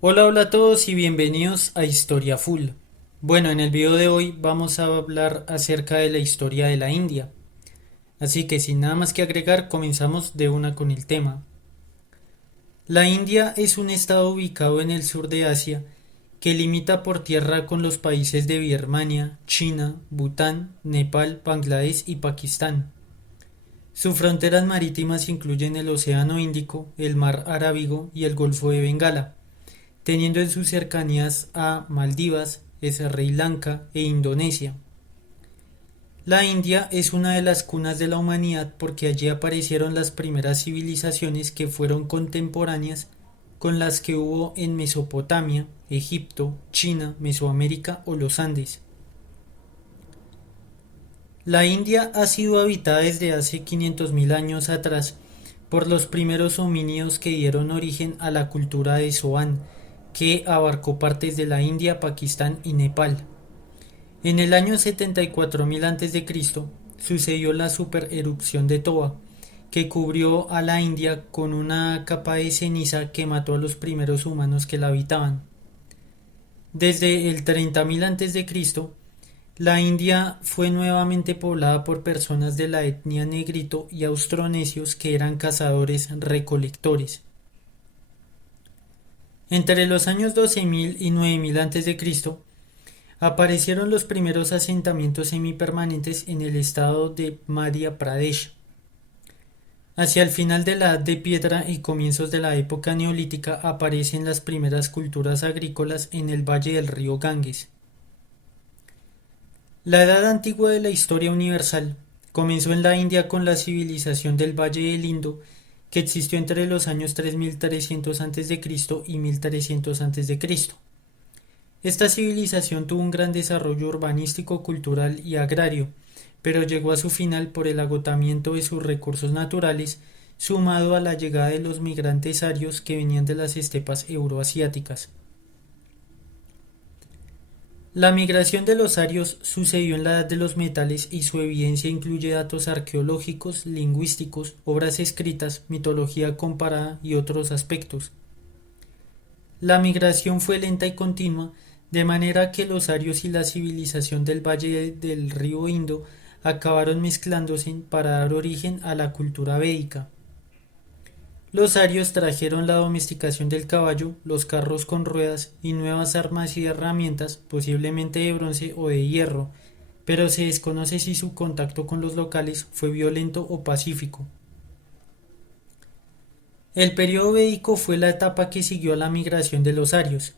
Hola, hola a todos y bienvenidos a Historia Full. Bueno, en el video de hoy vamos a hablar acerca de la historia de la India. Así que sin nada más que agregar, comenzamos de una con el tema. La India es un estado ubicado en el sur de Asia que limita por tierra con los países de Birmania, China, Bután, Nepal, Bangladesh y Pakistán. Sus fronteras marítimas incluyen el Océano Índico, el Mar Arábigo y el Golfo de Bengala, teniendo en sus cercanías a Maldivas, Sri Lanka e Indonesia. La India es una de las cunas de la humanidad porque allí aparecieron las primeras civilizaciones que fueron contemporáneas con las que hubo en Mesopotamia, Egipto, China, Mesoamérica o los Andes. La India ha sido habitada desde hace 500.000 años atrás por los primeros homínidos que dieron origen a la cultura de Soan, que abarcó partes de la India, Pakistán y Nepal. En el año 74.000 a.C. sucedió la supererupción de Toba, que cubrió a la India con una capa de ceniza que mató a los primeros humanos que la habitaban. Desde el 30.000 a.C., la India fue nuevamente poblada por personas de la etnia negrito y austronesios que eran cazadores-recolectores. Entre los años 12.000 y 9.000 a.C., aparecieron los primeros asentamientos semipermanentes en el estado de Madhya Pradesh. Hacia el final de la Edad de Piedra y comienzos de la época neolítica aparecen las primeras culturas agrícolas en el valle del río Ganges. La edad antigua de la historia universal comenzó en la India con la civilización del Valle del Indo, que existió entre los años 3300 a.C. y 1300 a.C. Esta civilización tuvo un gran desarrollo urbanístico, cultural y agrario, pero llegó a su final por el agotamiento de sus recursos naturales, sumado a la llegada de los migrantes arios que venían de las estepas euroasiáticas. La migración de los arios sucedió en la Edad de los Metales y su evidencia incluye datos arqueológicos, lingüísticos, obras escritas, mitología comparada y otros aspectos. La migración fue lenta y continua, de manera que los arios y la civilización del valle del río Indo acabaron mezclándose para dar origen a la cultura védica. Los arios trajeron la domesticación del caballo, los carros con ruedas y nuevas armas y herramientas, posiblemente de bronce o de hierro, pero se desconoce si su contacto con los locales fue violento o pacífico. El período védico fue la etapa que siguió a la migración de los arios.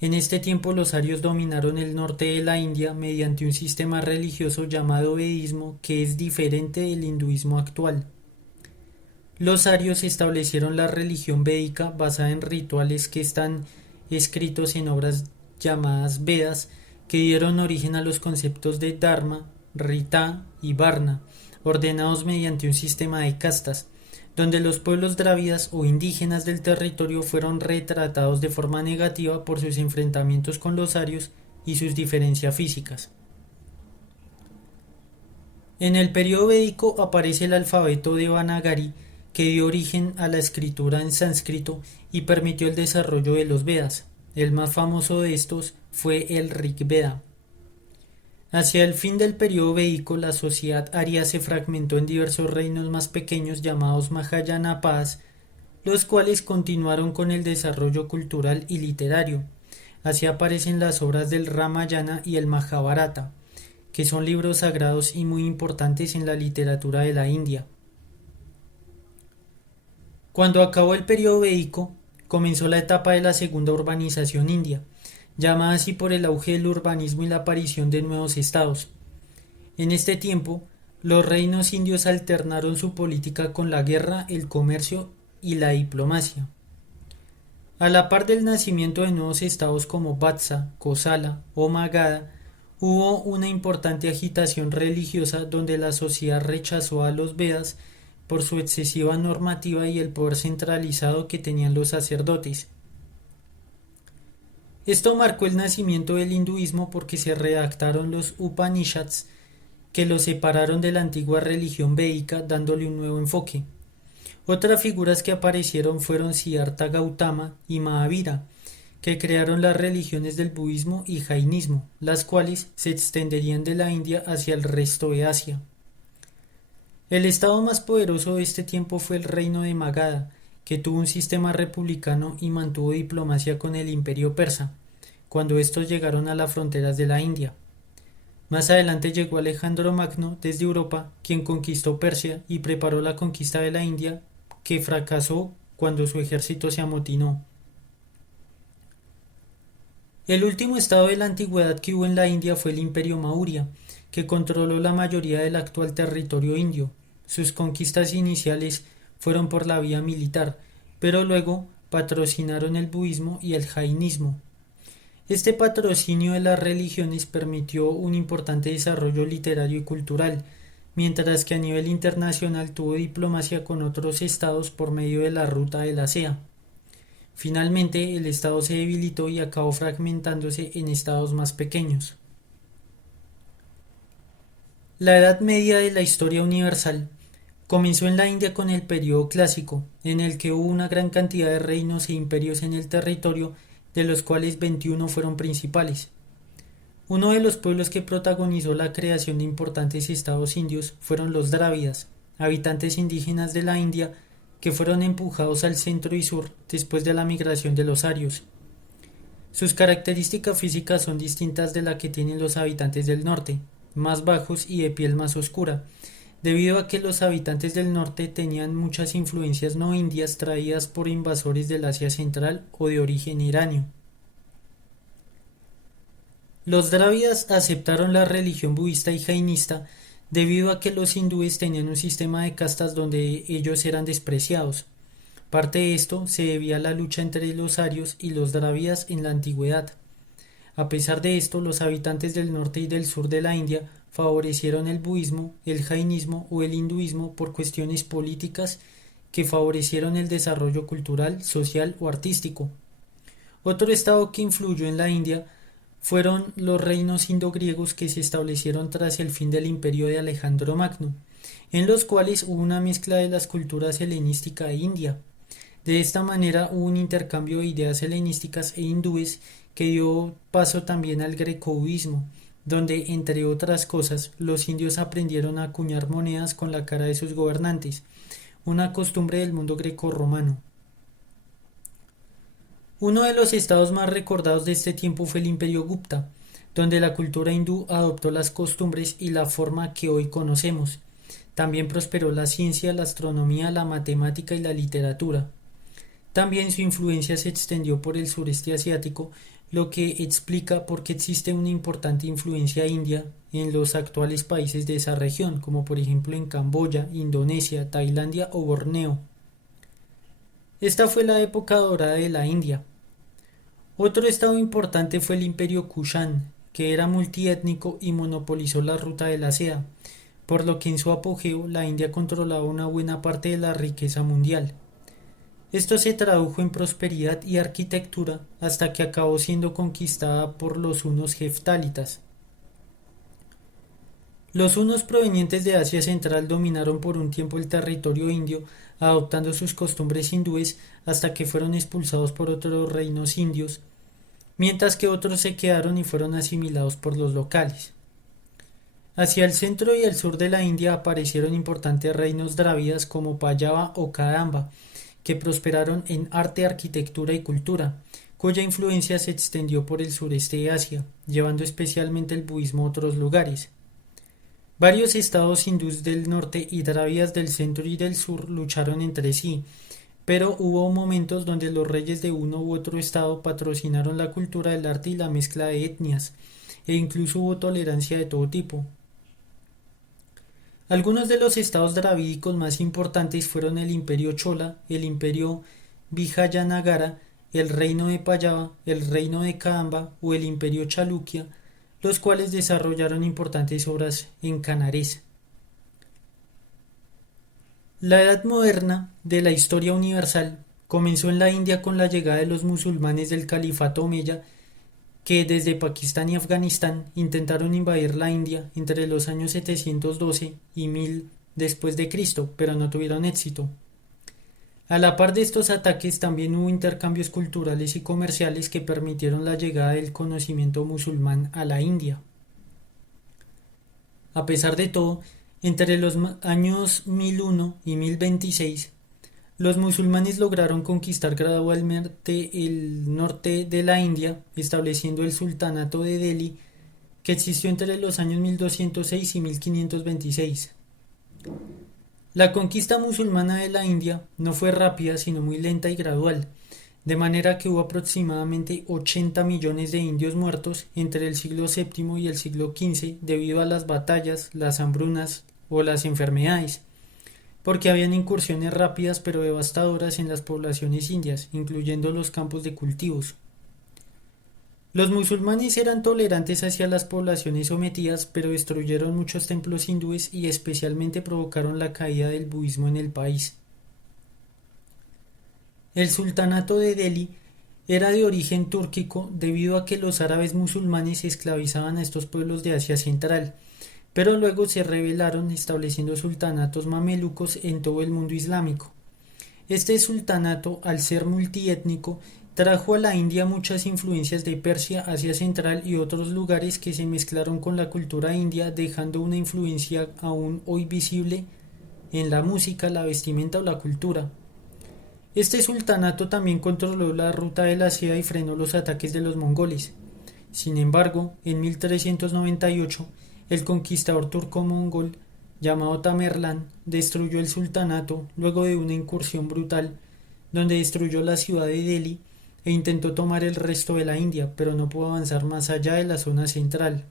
En este tiempo los arios dominaron el norte de la India mediante un sistema religioso llamado vedismo que es diferente del hinduismo actual. Los arios establecieron la religión védica basada en rituales que están escritos en obras llamadas Vedas, que dieron origen a los conceptos de Dharma, Rita y Varna, ordenados mediante un sistema de castas, donde los pueblos drávidas o indígenas del territorio fueron retratados de forma negativa por sus enfrentamientos con los arios y sus diferencias físicas. En el periodo védico aparece el alfabeto Devanagari, que dio origen a la escritura en sánscrito y permitió el desarrollo de los Vedas. El más famoso de estos fue el Rig Veda. Hacia el fin del periodo védico, la sociedad aria se fragmentó en diversos reinos más pequeños llamados Mahayanapadas, los cuales continuaron con el desarrollo cultural y literario. Así aparecen las obras del Ramayana y el Mahabharata, que son libros sagrados y muy importantes en la literatura de la India. Cuando acabó el periodo védico, comenzó la etapa de la segunda urbanización india, llamada así por el auge del urbanismo y la aparición de nuevos estados. En este tiempo, los reinos indios alternaron su política con la guerra, el comercio y la diplomacia. A la par del nacimiento de nuevos estados como Vatsa, Kosala o Magadha, hubo una importante agitación religiosa donde la sociedad rechazó a los Vedas por su excesiva normativa y el poder centralizado que tenían los sacerdotes. Esto marcó el nacimiento del hinduismo porque se redactaron los Upanishads que lo separaron de la antigua religión védica dándole un nuevo enfoque. Otras figuras que aparecieron fueron Siddhartha Gautama y Mahavira, que crearon las religiones del budismo y jainismo, las cuales se extenderían de la India hacia el resto de Asia. El estado más poderoso de este tiempo fue el reino de Magadha, que tuvo un sistema republicano y mantuvo diplomacia con el imperio persa, cuando estos llegaron a las fronteras de la India. Más adelante llegó Alejandro Magno desde Europa, quien conquistó Persia y preparó la conquista de la India, que fracasó cuando su ejército se amotinó. El último estado de la antigüedad que hubo en la India fue el Imperio Maurya, que controló la mayoría del actual territorio indio. Sus conquistas iniciales fueron por la vía militar, pero luego patrocinaron el budismo y el jainismo. Este patrocinio de las religiones permitió un importante desarrollo literario y cultural, mientras que a nivel internacional tuvo diplomacia con otros estados por medio de la ruta de la Sea. Finalmente, el estado se debilitó y acabó fragmentándose en estados más pequeños. La Edad Media de la historia universal comenzó en la India con el período clásico, en el que hubo una gran cantidad de reinos e imperios en el territorio, de los cuales 21 fueron principales. Uno de los pueblos que protagonizó la creación de importantes estados indios fueron los Drávidas, habitantes indígenas de la India que fueron empujados al centro y sur después de la migración de los arios. Sus características físicas son distintas de las que tienen los habitantes del norte, más bajos y de piel más oscura, debido a que los habitantes del norte tenían muchas influencias no indias traídas por invasores del Asia Central o de origen iranio. Los Drávidas aceptaron la religión budista y jainista debido a que los hindúes tenían un sistema de castas donde ellos eran despreciados. Parte de esto se debía a la lucha entre los arios y los Drávidas en la antigüedad. A pesar de esto, los habitantes del norte y del sur de la India favorecieron el budismo, el jainismo o el hinduismo por cuestiones políticas que favorecieron el desarrollo cultural, social o artístico. Otro estado que influyó en la India fueron los reinos indogriegos que se establecieron tras el fin del imperio de Alejandro Magno, en los cuales hubo una mezcla de las culturas helenística e india. De esta manera hubo un intercambio de ideas helenísticas e hindúes que dio paso también al greco-budismo, donde, entre otras cosas, los indios aprendieron a acuñar monedas con la cara de sus gobernantes, una costumbre del mundo greco-romano. Uno de los estados más recordados de este tiempo fue el Imperio Gupta, donde la cultura hindú adoptó las costumbres y la forma que hoy conocemos. También prosperó la ciencia, la astronomía, la matemática y la literatura. También su influencia se extendió por el sureste asiático, lo que explica por qué existe una importante influencia india en los actuales países de esa región, como por ejemplo en Camboya, Indonesia, Tailandia o Borneo. Esta fue la época dorada de la India. Otro estado importante fue el Imperio Kushan, que era multiétnico y monopolizó la ruta de la seda, por lo que en su apogeo la India controlaba una buena parte de la riqueza mundial. Esto se tradujo en prosperidad y arquitectura hasta que acabó siendo conquistada por los hunos heftálitas. Los hunos provenientes de Asia Central dominaron por un tiempo el territorio indio, adoptando sus costumbres hindúes hasta que fueron expulsados por otros reinos indios, mientras que otros se quedaron y fueron asimilados por los locales. Hacia el centro y el sur de la India aparecieron importantes reinos drávidas como Pallava o Kadamba, que prosperaron en arte, arquitectura y cultura, cuya influencia se extendió por el sureste de Asia, llevando especialmente el budismo a otros lugares. Varios estados hindúes del norte y drávidas del centro y del sur lucharon entre sí, pero hubo momentos donde los reyes de uno u otro estado patrocinaron la cultura, el arte y la mezcla de etnias, e incluso hubo tolerancia de todo tipo. Algunos de los estados dravídicos más importantes fueron el Imperio Chola, el Imperio Vijayanagara, el Reino de Pallava, el Reino de Kadamba o el Imperio Chalukya, los cuales desarrollaron importantes obras en canarés. La Edad Moderna de la historia universal comenzó en la India con la llegada de los musulmanes del Califato Omeya, que desde Pakistán y Afganistán intentaron invadir la India entre los años 712 y 1000 después de Cristo, pero no tuvieron éxito. A la par de estos ataques también hubo intercambios culturales y comerciales que permitieron la llegada del conocimiento musulmán a la India. A pesar de todo, entre los años 1001 y 1026, los musulmanes lograron conquistar gradualmente el norte de la India, estableciendo el sultanato de Delhi, que existió entre los años 1206 y 1526. La conquista musulmana de la India no fue rápida, sino muy lenta y gradual, de manera que hubo aproximadamente 80 millones de indios muertos entre el siglo VII y el siglo XV debido a las batallas, las hambrunas o las enfermedades, porque habían incursiones rápidas pero devastadoras en las poblaciones indias, incluyendo los campos de cultivos. Los musulmanes eran tolerantes hacia las poblaciones sometidas, pero destruyeron muchos templos hindúes y especialmente provocaron la caída del budismo en el país. El sultanato de Delhi era de origen túrquico debido a que los árabes musulmanes esclavizaban a estos pueblos de Asia Central, pero luego se rebelaron estableciendo sultanatos mamelucos en todo el mundo islámico. Este sultanato, al ser multiétnico, trajo a la India muchas influencias de Persia, Asia Central y otros lugares que se mezclaron con la cultura india, dejando una influencia aún hoy visible en la música, la vestimenta o la cultura. Este sultanato también controló la ruta de la seda y frenó los ataques de los mongoles. Sin embargo, en 1398, el conquistador turco-mongol llamado Tamerlán destruyó el sultanato luego de una incursión brutal, donde destruyó la ciudad de Delhi e intentó tomar el resto de la India, pero no pudo avanzar más allá de la zona central.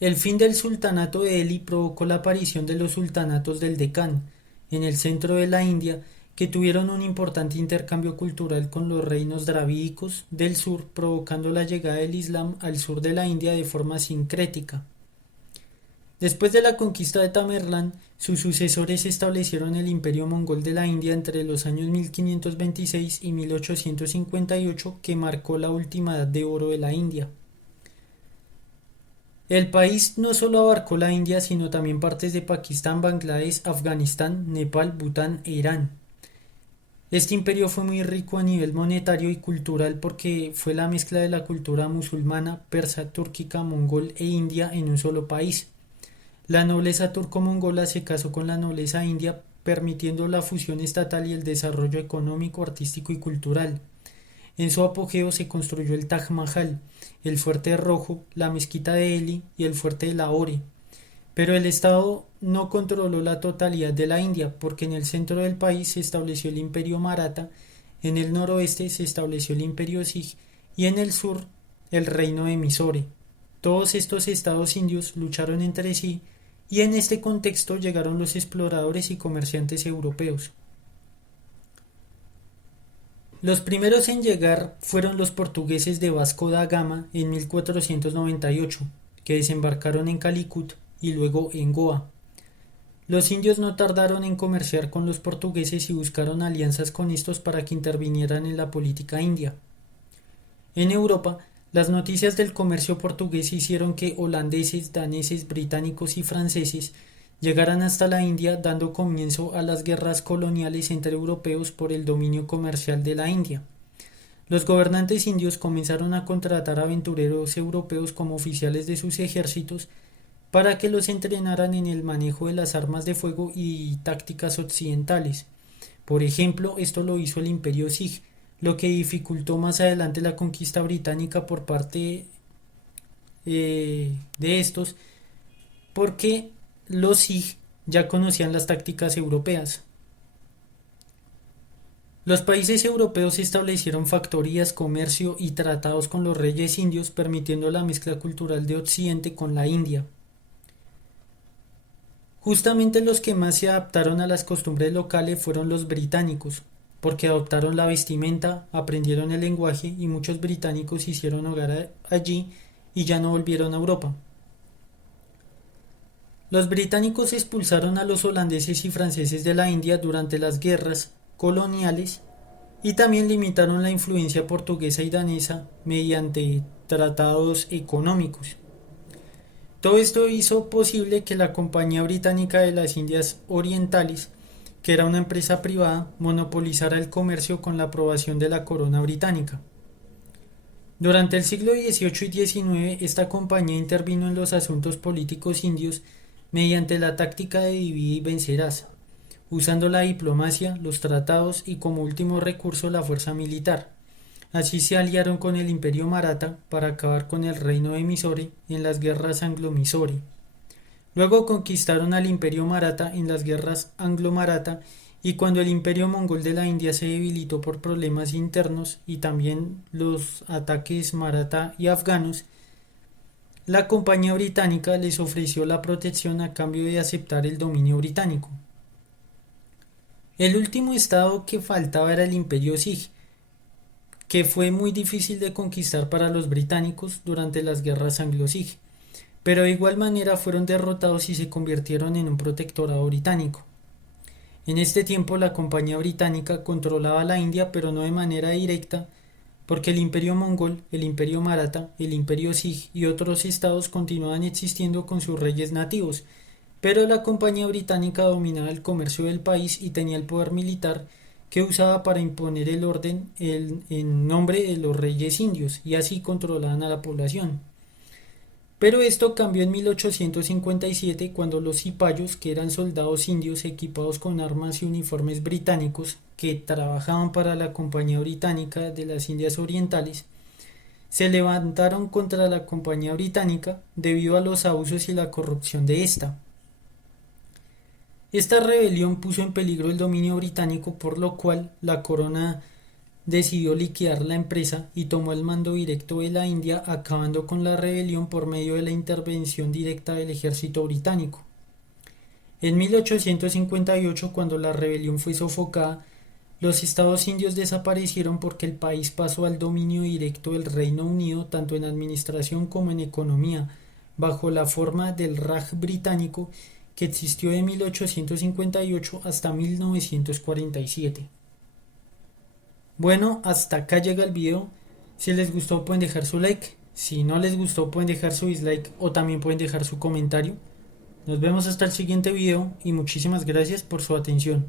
El fin del sultanato de Delhi provocó la aparición de los sultanatos del Deccan, en el centro de la India, que tuvieron un importante intercambio cultural con los reinos dravídicos del sur, provocando la llegada del Islam al sur de la India de forma sincrética. Después de la conquista de Tamerlán, sus sucesores establecieron el imperio mongol de la India entre los años 1526 y 1858, que marcó la última edad de oro de la India. El país no solo abarcó la India, sino también partes de Pakistán, Bangladesh, Afganistán, Nepal, Bután e Irán. Este imperio fue muy rico a nivel monetario y cultural porque fue la mezcla de la cultura musulmana, persa, túrquica, mongol e india en un solo país. La nobleza turco-mongola se casó con la nobleza india, permitiendo la fusión estatal y el desarrollo económico, artístico y cultural. En su apogeo se construyó el Taj Mahal, el Fuerte Rojo, la Mezquita de Delhi y el Fuerte de Lahore. Pero el Estado no controló la totalidad de la India, porque en el centro del país se estableció el Imperio Maratha, en el noroeste se estableció el Imperio Sikh y en el sur el Reino de Mysore. Todos estos estados indios lucharon entre sí y en este contexto llegaron los exploradores y comerciantes europeos. Los primeros en llegar fueron los portugueses de Vasco da Gama en 1498, que desembarcaron en Calicut y luego en Goa. Los indios no tardaron en comerciar con los portugueses y buscaron alianzas con estos para que intervinieran en la política india. En Europa, las noticias del comercio portugués hicieron que holandeses, daneses, británicos y franceses llegaran hasta la India, dando comienzo a las guerras coloniales entre europeos por el dominio comercial de la India. Los gobernantes indios comenzaron a contratar aventureros europeos como oficiales de sus ejércitos para que los entrenaran en el manejo de las armas de fuego y tácticas occidentales. Por ejemplo, esto lo hizo el Imperio Sikh, lo que dificultó más adelante la conquista británica por parte de estos, porque los Sikh ya conocían las tácticas europeas. Los países europeos establecieron factorías, comercio y tratados con los reyes indios, permitiendo la mezcla cultural de Occidente con la India. Justamente los que más se adaptaron a las costumbres locales fueron los británicos, porque adoptaron la vestimenta, aprendieron el lenguaje y muchos británicos hicieron hogar allí y ya no volvieron a Europa. Los británicos expulsaron a los holandeses y franceses de la India durante las guerras coloniales y también limitaron la influencia portuguesa y danesa mediante tratados económicos. Todo esto hizo posible que la Compañía Británica de las Indias Orientales, que era una empresa privada, monopolizara el comercio con la aprobación de la corona británica. Durante el siglo XVIII y XIX, esta compañía intervino en los asuntos políticos indios mediante la táctica de divide y vencerás, usando la diplomacia, los tratados y como último recurso la fuerza militar. Así se aliaron con el Imperio Maratha para acabar con el reino de Mysore en las guerras Anglo-Mysore. Luego conquistaron al Imperio Maratha en las guerras Anglo-Maratha y cuando el Imperio Mongol de la India se debilitó por problemas internos y también los ataques maratha y afganos, la compañía británica les ofreció la protección a cambio de aceptar el dominio británico. El último estado que faltaba era el Imperio Sikh, que fue muy difícil de conquistar para los británicos durante las guerras anglo-sikh, pero de igual manera fueron derrotados y se convirtieron en un protectorado británico. En este tiempo la compañía británica controlaba la India, pero no de manera directa, porque el Imperio Mongol, el Imperio Maratha, el Imperio Sikh y otros estados continuaban existiendo con sus reyes nativos, pero la compañía británica dominaba el comercio del país y tenía el poder militar que usaba para imponer el orden en nombre de los reyes indios y así controlaban a la población. Pero esto cambió en 1857 cuando los cipayos, que eran soldados indios equipados con armas y uniformes británicos que trabajaban para la Compañía Británica de las Indias Orientales, se levantaron contra la Compañía Británica debido a los abusos y la corrupción de esta. Esta rebelión puso en peligro el dominio británico, por lo cual la corona decidió liquidar la empresa y tomó el mando directo de la India, acabando con la rebelión por medio de la intervención directa del ejército británico. En 1858, cuando la rebelión fue sofocada, los estados indios desaparecieron porque el país pasó al dominio directo del Reino Unido tanto en administración como en economía, bajo la forma del Raj británico que existió de 1858 hasta 1947. Bueno, hasta acá llega el video. Si les gustó pueden dejar su like. Si no les gustó pueden dejar su dislike o también pueden dejar su comentario. Nos vemos hasta el siguiente video y muchísimas gracias por su atención.